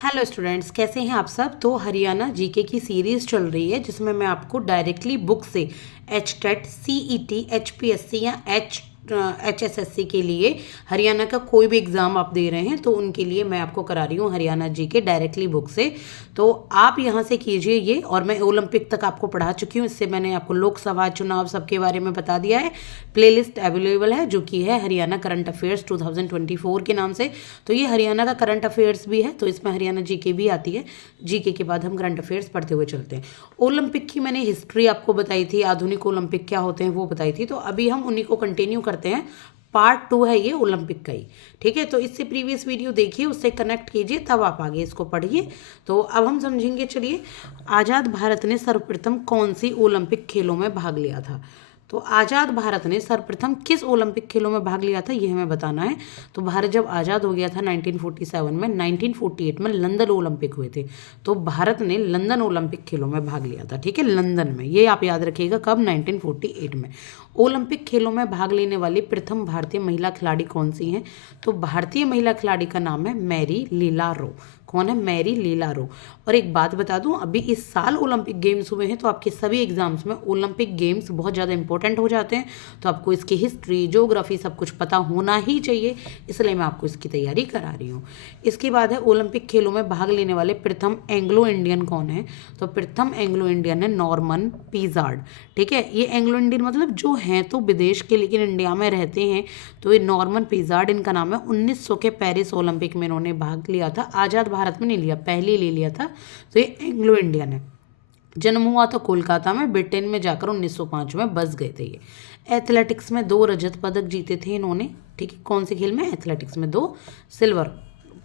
Hello students, कैसे हैं आप सब। तो हरियाणा जीके की सीरीज़ चल रही है जिसमें मैं आपको डायरेक्टली बुक से H TET, C E T, H P S C या एच एस एस सी के लिए हरियाणा का कोई भी एग्ज़ाम आप दे रहे हैं तो उनके लिए मैं आपको करा रही हूँ हरियाणा जीके डायरेक्टली बुक से। तो आप यहाँ से कीजिए ये, और मैं ओलंपिक तक आपको पढ़ा चुकी हूँ। इससे मैंने आपको लोकसभा चुनाव सबके बारे में बता दिया है। प्लेलिस्ट अवेलेबल है जो कि है हरियाणा करंट अफेयर्स 2024 के नाम से। तो ये हरियाणा का करंट अफेयर्स भी है, तो इसमें हरियाणा जीके भी आती है। जीके के बाद हम करंट अफेयर्स पढ़ते हुए चलते हैं। ओलंपिक की मैंने हिस्ट्री आपको बताई थी, आधुनिक ओलंपिक क्या होते हैं वो बताई थी। तो अभी हम उन्हीं को कंटिन्यू करते हैं। पार्ट 2 है ये ओलंपिक का ही। ठीक है, तो इससे प्रीवियस वीडियो देखिए, उससे कनेक्ट कीजिए, तब आप आगे इसको पढ़िए। तो अब हम समझेंगे। चलिए, आज़ाद भारत ने सर्वप्रथम कौन सी ओलंपिक खेलों में भाग लिया था। तो आज़ाद भारत ने सर्वप्रथम किस ओलंपिक खेलों में भाग लिया था ये हमें बताना है। तो भारत जब आज़ाद हो गया था 1947 में, 1948 में लंदन ओलंपिक हुए थे। तो भारत ने लंदन ओलंपिक खेलों में भाग लिया था। ठीक है, लंदन में, ये आप याद रखिएगा कब, 1948 में। ओलंपिक खेलों में भाग लेने वाली प्रथम भारतीय महिला खिलाड़ी कौन सी हैं। तो भारतीय महिला खिलाड़ी का नाम है मैरी लिलारो। कौन है? मैरी लिलारो। और एक बात बता दूं, अभी इस साल ओलंपिक गेम्स हुए हैं, तो आपके सभी एग्जाम्स में ओलंपिक गेम्स बहुत ज़्यादा इंपॉर्टेंट हो जाते हैं। तो आपको इसकी हिस्ट्री, ज्योग्राफी सब कुछ पता होना ही चाहिए, इसलिए मैं आपको इसकी तैयारी करा रही हूँ। इसके बाद है ओलंपिक खेलों में भाग लेने वाले प्रथम एंग्लो इंडियन कौन है। तो प्रथम एंग्लो इंडियन है नॉर्मन पीजार्ड। ठीक है, ये एंग्लो इंडियन मतलब जो हैं तो विदेश के लेकिन इंडिया में रहते हैं। तो ये नॉर्मन पीजार्ड इनका नाम है। 1900 के पेरिस ओलंपिक में इन्होंने भाग लिया था। आज़ाद भारत में नहीं लिया, पहले ले लिया था। तो ये एंग्लो इंडियन है। जन्म हुआ था कोलकाता में, ब्रिटेन में जाकर 1905 में बस गए थे ये। एथलेटिक्स में 2 रजत पदक जीते थे इन्होंने। ठीक है, कौन से खेल में? एथलेटिक्स में 2 सिल्वर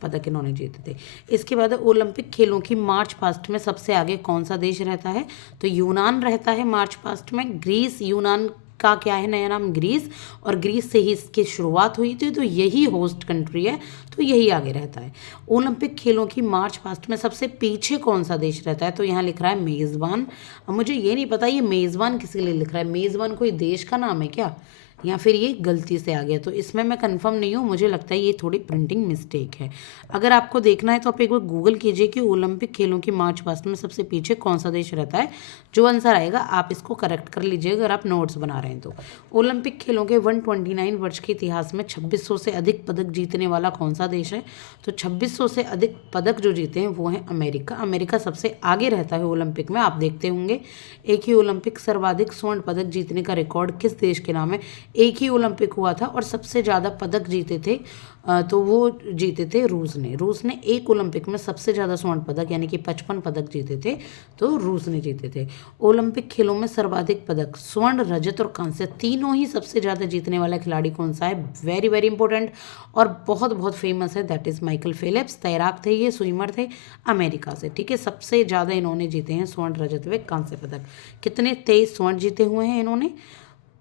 पदक इन्होंने जीते थे। इसके बाद ओलंपिक खेलों की मार्च पास्ट में सबसे आगे कौन सा देश रहता है। तो यूनान रहता है मार्च पास्ट में। ग्रीस, यूनान का क्या है नया नाम? ग्रीस। और ग्रीस से ही इसकी शुरुआत हुई थी, तो यही होस्ट कंट्री है, तो यही आगे रहता है। ओलंपिक खेलों की मार्च पास्ट में सबसे पीछे कौन सा देश रहता है। तो यहाँ लिख रहा है मेज़बान। अब मुझे ये नहीं पता ये मेज़बान किसके लिए लिख रहा है। मेज़बान कोई देश का नाम है क्या, या फिर ये गलती से आ गया, तो इसमें मैं कंफर्म नहीं हूँ। मुझे लगता है ये थोड़ी प्रिंटिंग मिस्टेक है। अगर आपको देखना है तो आप एक बार गूगल कीजिए कि ओलंपिक खेलों की मार्च पास्ट में सबसे पीछे कौन सा देश रहता है। जो आंसर आएगा आप इसको करेक्ट कर लीजिए अगर आप नोट्स बना रहे हैं तो। ओलंपिक खेलों के 129 वर्ष के इतिहास में 2600 से अधिक पदक जीतने वाला कौन सा देश है। तो 2600 से अधिक पदक जो जीते हैं वो हैं अमेरिका। अमेरिका सबसे आगे रहता है ओलंपिक में, आप देखते होंगे। एक ही ओलंपिक सर्वाधिक स्वर्ण पदक जीतने का रिकॉर्ड किस देश के नाम है। एक ही ओलंपिक हुआ था और सबसे ज़्यादा पदक जीते थे, तो वो जीते थे रूस ने। रूस ने एक ओलंपिक में सबसे ज़्यादा स्वर्ण पदक यानी कि 55 पदक जीते थे, तो रूस ने जीते थे। ओलंपिक खेलों में सर्वाधिक पदक स्वर्ण, रजत और कांस्य तीनों ही सबसे ज़्यादा जीतने वाला खिलाड़ी कौन सा है। वेरी वेरी इंपॉर्टेंट और बहुत बहुत फेमस है, दैट इज़ माइकल फेलिप्स। तैराक थे ये, स्विमर थे, अमेरिका से। ठीक है, सबसे ज़्यादा इन्होंने जीते हैं स्वर्ण, रजत व कांस्य पदक। कितने? 23 स्वर्ण जीते हुए हैं इन्होंने,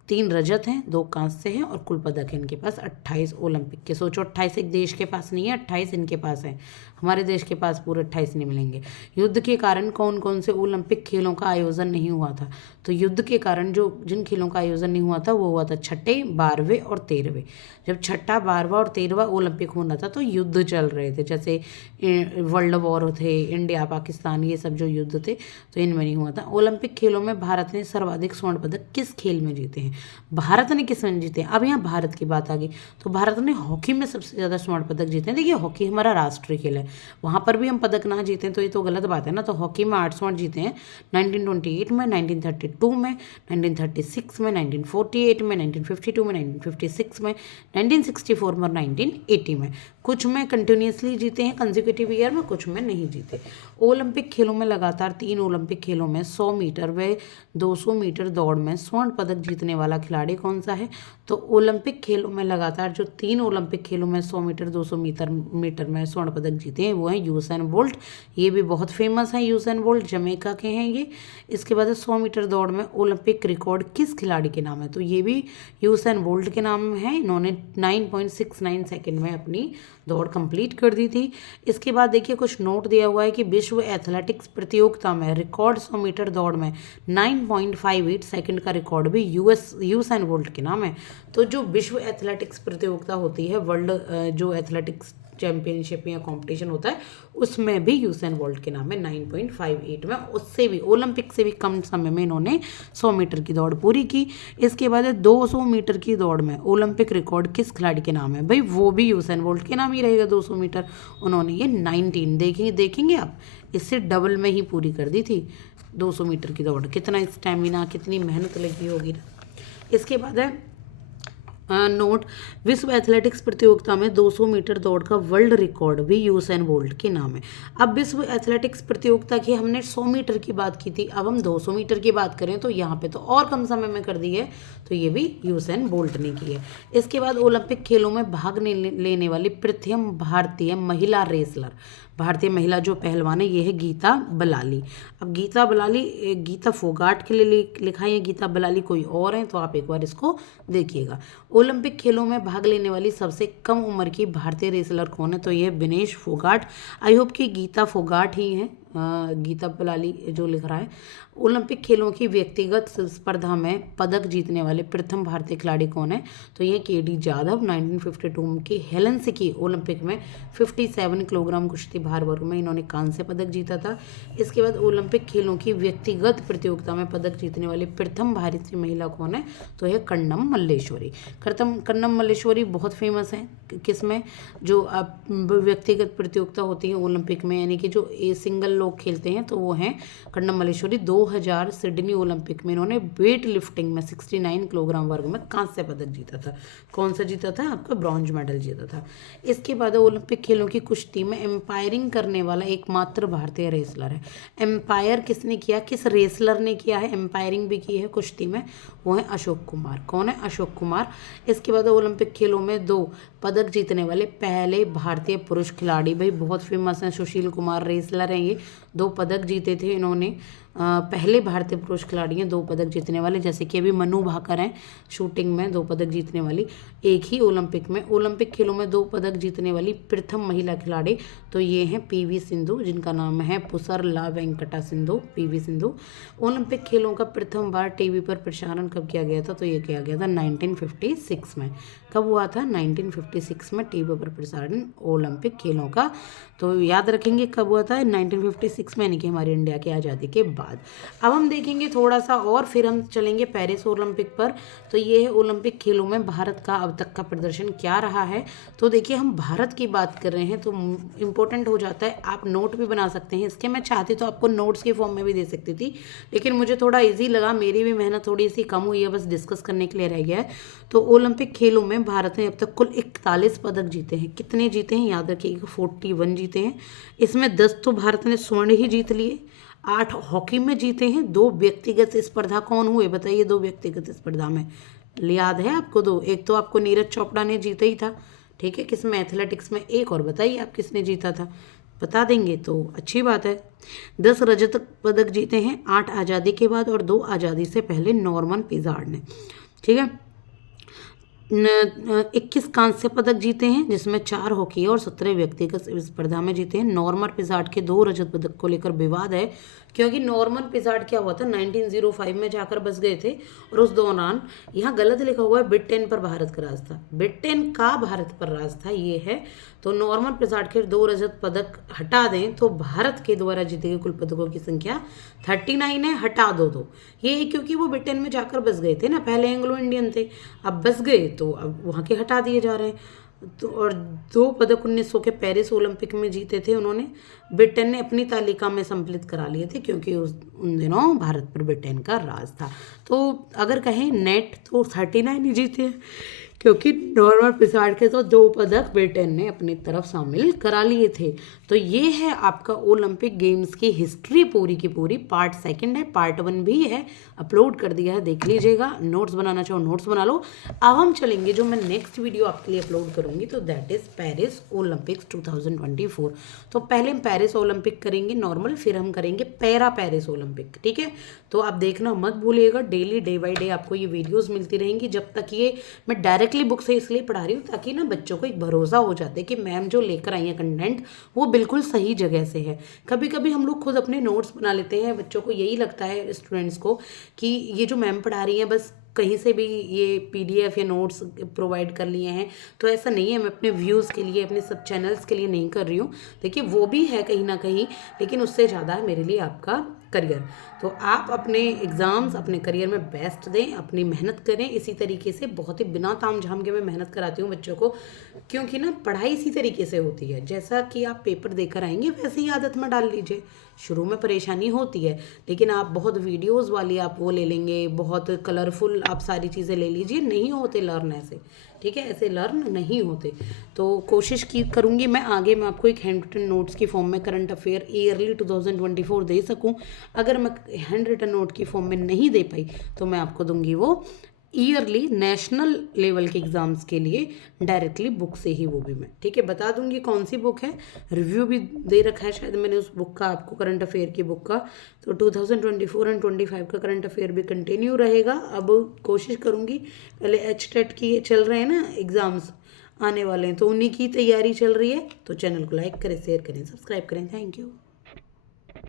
3 रजत हैं, 2 कांस्य हैं और कुल पदक है इनके पास 28 ओलंपिक के। सोचो 28 एक देश के पास नहीं है, 28 इनके पास है। हमारे देश के पास पूरे 28 नहीं मिलेंगे। युद्ध के कारण कौन कौन से ओलंपिक खेलों का आयोजन नहीं हुआ था। तो युद्ध के कारण जो जिन खेलों का आयोजन नहीं हुआ था वो हुआ था 6ठे, 12वें और 13वें। जब 6ठा, 12वां और 13वां ओलंपिक होना था तो युद्ध चल रहे थे, जैसे वर्ल्ड वॉर थे, इंडिया पाकिस्तान, ये सब जो युद्ध थे, तो इनमें नहीं हुआ था। ओलंपिक खेलों में भारत ने सर्वाधिक स्वर्ण पदक किस खेल में जीते हैं। भारत ने किस में जीते हैं। अब यहाँ भारत की बात आ गई, तो भारत ने हॉकी में सबसे ज़्यादा स्वर्ण पदक जीते हैं। देखिए, हॉकी हमारा राष्ट्रीय खेल है, वहाँ पर भी हम पदक ना जीते तो ये तो गलत बात है ना। तो हॉकी में 8 स्वर्ण जीते हैं, 1928 में, 1932 में, 1936 में, 1948 में, 1952 में, 1956 में, 1964 में और 1980 में। कुछ में कंटिन्यूसली जीते हैं कंसेक्यूटिव ईयर में, कुछ में नहीं जीते। ओलंपिक खेलों में लगातार 3 ओलंपिक खेलों में 100 मीटर व 200 मीटर दौड़ में स्वर्ण पदक जीतने वाला खिलाड़ी कौन सा है। तो ओलंपिक खेलों में लगातार जो 3 ओलंपिक खेलों में 100 मीटर, 200 मीटर में स्वर्ण पदक जीते हैं वो हैं यूसेन बोल्ट। ये भी बहुत फेमस है, यूसेन बोल्ट जमैका के हैं ये। इसके बाद 100 मीटर दौड़ में ओलंपिक रिकॉर्ड किस खिलाड़ी के नाम है। तो ये भी यूसेन बोल्ट के नाम है। इन्होंने 9.69 सेकेंड में अपनी दौड़ कंप्लीट कर दी थी। इसके बाद देखिए कुछ नोट दिया हुआ है कि विश्व एथलेटिक्स प्रतियोगिता में रिकॉर्ड 100 मीटर दौड़ में 9.58 सेकंड का रिकॉर्ड भी यूसेन बोल्ट के नाम है। तो जो विश्व एथलेटिक्स प्रतियोगिता होती है, वर्ल्ड जो एथलेटिक्स चैम्पियनशिप या कंपटीशन होता है उसमें भी यूसेन बोल्ट के नाम है 9.58 में। उससे भी ओलंपिक से भी कम समय में इन्होंने 100 मीटर की दौड़ पूरी की। इसके बाद 200 मीटर की दौड़ में ओलंपिक रिकॉर्ड किस खिलाड़ी के नाम है? भाई वो भी यूसेन बोल्ट के नाम ही रहेगा। 200 मीटर उन्होंने ये 19 देखेंगे आप, इससे डबल में ही पूरी कर दी थी 200 मीटर की दौड़। कितना स्टेमिना, कितनी मेहनत लगी होगी ना। इसके बाद है नोट, विश्व एथलेटिक्स प्रतियोगिता में 200 मीटर दौड़ का वर्ल्ड रिकॉर्ड भी यूसेन बोल्ट के नाम है। अब विश्व एथलेटिक्स प्रतियोगिता की हमने 100 मीटर की बात की थी, अब हम 200 मीटर की बात करें तो यहाँ पे तो और कम समय में कर दी है, तो ये भी यूसेन बोल्ट ने की है। इसके बाद ओलंपिक खेलों में भाग लेने वाली प्रथम भारतीय महिला रेसलर, भारतीय महिला जो पहलवान है ये है गीता बलाली। अब गीता बलाली, गीता फोगाट के लिए लिखा है, गीता बलाली कोई और है, तो आप एक बार इसको देखिएगा। ओलंपिक खेलों में भाग लेने वाली सबसे कम उम्र की भारतीय रेसलर कौन है? तो ये विनेश फोगाट। आई होप कि गीता फोगाट ही है, गीता बलाली जो लिख रहा है। ओलंपिक खेलों की व्यक्तिगत स्पर्धा में पदक जीतने वाले प्रथम भारतीय खिलाड़ी कौन है? तो ये केडी जाधव। 1952 की हेलसिंकी ओलंपिक में 57 किलोग्राम कुश्ती भार वर्ग में इन्होंने कांस्य पदक जीता था। इसके बाद ओलंपिक खेलों की व्यक्तिगत प्रतियोगिता में पदक जीतने वाली प्रथम भारतीय महिला कौन है? तो यह कन्नम मल्लेश्वरी। कन्नम मल्लेश्वरी बहुत फेमस है किसमें, जो व्यक्तिगत प्रतियोगिता होती है ओलंपिक में, यानी कि जो सिंगल लोग खेलते हैं, तो वो हैं कन्नम मल्लेश्वरी। 2000 सिडनी ओलंपिक में इन्होंने वेट लिफ्टिंग में 69 किलोग्राम वर्ग में कांस्य पदक जीता था। कौन सा जीता था? आपका ब्रॉन्ज मेडल जीता था। इसके बाद ओलंपिक खेलों की कुश्ती में एम्पायरिंग करने वाला एकमात्र भारतीय रेसलर है। एम्पायर किसने किया, किस रेसलर ने किया है? एम्पायरिंग भी की है कुश्ती में, वो है अशोक कुमार। कौन है? अशोक कुमार। इसके बाद ओलंपिक खेलों में 2 पदक जीतने वाले पहले भारतीय पुरुष खिलाड़ी, भाई बहुत फेमस हैं, सुशील कुमार रेसलर हैं, ये 2 पदक जीते थे इन्होंने। पहले भारतीय पुरुष खिलाड़ी हैं 2 पदक जीतने वाले, जैसे कि अभी मनु भाकर हैं शूटिंग में 2 पदक जीतने वाली एक ही ओलंपिक में। ओलंपिक खेलों में 2 पदक जीतने वाली प्रथम महिला खिलाड़ी, तो ये हैं पीवी सिंधु, जिनका नाम है पुसरला वेंकटा सिंधु, पीवी सिंधु। ओलंपिक खेलों का प्रथम बार टीवी पर प्रसारण कब किया गया था? तो ये किया गया था 1956 में। कब हुआ था? 1956 में टीवी पर प्रसारण ओलंपिक खेलों का। तो याद रखेंगे कब हुआ था? 1956 में, यानी कि हमारी इंडिया की आज़ादी के बाद। अब हम देखेंगे थोड़ा सा और, फिर हम चलेंगे पेरिस ओलंपिक पर। तो ये है ओलंपिक खेलों में भारत का अब तक का प्रदर्शन क्या रहा है। तो देखिए, हम भारत की बात कर रहे हैं तो इम्पोर्टेंट हो जाता है, आप नोट भी बना सकते हैं इसके। मैं चाहती तो आपको नोट्स के फॉर्म में भी दे सकती थी, लेकिन मुझे थोड़ा ईजी लगा, मेरी भी मेहनत थोड़ी सी कम हुई है, बस डिस्कस करने के लिए रह गया है। तो ओलंपिक खेलों में भारत ने अब तक कुल 41 पदक जीते हैं। कितने जीते हैं? याद रखिएगा, 41 जीते हैं। इसमें 10 तो भारत ने स्वर्ण ही जीत लिए, 8 हॉकी में जीते हैं, 2 व्यक्तिगत स्पर्धा कौन हुए बताइए? 2 व्यक्तिगत स्पर्धा में याद है आपको 2? एक तो आपको नीरज चोपड़ा ने जीता ही था, ठीक है, किसमें? एथलेटिक्स में। एक और बताइए आप किसने जीता था? बता देंगे तो अच्छी बात है। 10 रजत पदक जीते हैं, 8 आज़ादी के बाद और 2 आज़ादी से पहले नॉर्मन पिज़ार्ड ने, ठीक है। 21 कांस्य पदक जीते हैं, जिसमें 4 हॉकी और 17 व्यक्तिगत स्पर्धा में जीते हैं। नॉर्मन पिज़ार्ड के 2 रजत पदक को लेकर विवाद है, क्योंकि नॉर्मन पिज़ार्ड क्या हुआ था, 1905 में जाकर बस गए थे, और उस दौरान, यहाँ गलत लिखा हुआ है, ब्रिटेन पर भारत का राज था, ब्रिटेन का भारत पर राज था, ये है। तो नॉर्मन पिज़ार्ड के 2 रजत पदक हटा दें तो भारत के द्वारा जीते गए कुल पदकों की संख्या 39 है, हटा दो 2। ये क्योंकि वो ब्रिटेन में जाकर बस गए थे ना, पहले एंग्लो इंडियन थे, अब बस गए तो अब वहाँ के हटा दिए जा रहे हैं। तो और 2 पदक 1900 के पेरिस ओलंपिक में जीते थे उन्होंने। ब्रिटेन ने अपनी तालिका में सम्मिलित करा लिए थे, क्योंकि उन दिनों भारत पर ब्रिटेन का राज था। तो अगर कहें नेट तो 39 ही जीते हैं, क्योंकि नॉर्मन पिज़ार्ड के तो 2 पदक ब्रिटेन ने अपनी तरफ शामिल करा लिए थे। तो ये है आपका ओलंपिक गेम्स की हिस्ट्री पूरी की पूरी। पार्ट 2 है, पार्ट 1 भी है, अपलोड कर दिया है, देख लीजिएगा। नोट्स बनाना चाहो नोट्स बना लो। अब हम चलेंगे, जो मैं नेक्स्ट वीडियो आपके लिए अपलोड करूंगी, तो दैट इज़ पेरिस ओलंपिक्स 2024। तो पहले हम पेरिस ओलंपिक करेंगे नॉर्मल, फिर हम करेंगे पैरा पेरिस ओलंपिक, ठीक है। तो आप देखना मत भूलिएगा, डेली डे बाई डे आपको ये वीडियोस मिलती रहेंगी। जब तक ये मैं डायरेक्टली बुक से इसलिए पढ़ा रही हूँ ताकि ना बच्चों को एक भरोसा हो जाता है कि मैम जो लेकर आई है कंटेंट वो बिल्कुल सही जगह से है। कभी कभी हम लोग खुद अपने नोट्स बना लेते हैं, बच्चों को यही लगता है, स्टूडेंट्स को, कि ये जो मैम पढ़ा रही है बस कहीं से भी ये पीडीएफ या नोट्स प्रोवाइड कर लिए हैं, तो ऐसा नहीं है। मैं अपने व्यूज़ के लिए, अपने सब चैनल्स के लिए नहीं कर रही हूँ। देखिए वो भी है कहीं ना कहीं, लेकिन उससे ज़्यादा है मेरे लिए आपका करियर। तो आप अपने एग्ज़ाम्स, अपने करियर में बेस्ट दें, अपनी मेहनत करें इसी तरीके से। बहुत ही बिना ताम झाम के मैं मेहनत कराती हूँ बच्चों को, क्योंकि ना पढ़ाई इसी तरीके से होती है। जैसा कि आप पेपर देकर आएंगे वैसे ही आदत में डाल लीजिए। शुरू में परेशानी होती है, लेकिन आप बहुत वीडियोस वाली आप वो ले लेंगे, बहुत कलरफुल आप सारी चीज़ें ले लीजिए, नहीं होते लर्न ऐसे, ठीक है, ऐसे लर्न नहीं होते। तो कोशिश की करूँगी मैं आगे मैं आपको एक हैंड रिटन नोट्स की फॉर्म में करंट अफेयर ईयरली 2024 दे सकूँ। अगर मैं हैंड रिटन नोट की फॉर्म में नहीं दे पाई तो मैं आपको दूंगी वो ईयरली नेशनल लेवल के एग्ज़ाम्स के लिए डायरेक्टली बुक से ही, वो भी मैं ठीक है बता दूंगी कौन सी बुक है। रिव्यू भी दे रखा है शायद मैंने उस बुक का आपको, करंट अफेयर की बुक का। तो 2024 एंड 25 का करंट अफेयर भी कंटिन्यू रहेगा। अब कोशिश करूँगी, पहले एचटेट की चल रहे हैं ना एग्ज़ाम्स आने वाले हैं, तो उन्हीं की तैयारी चल रही है। तो चैनल को लाइक करें, शेयर करें, सब्सक्राइब करें। Thank you.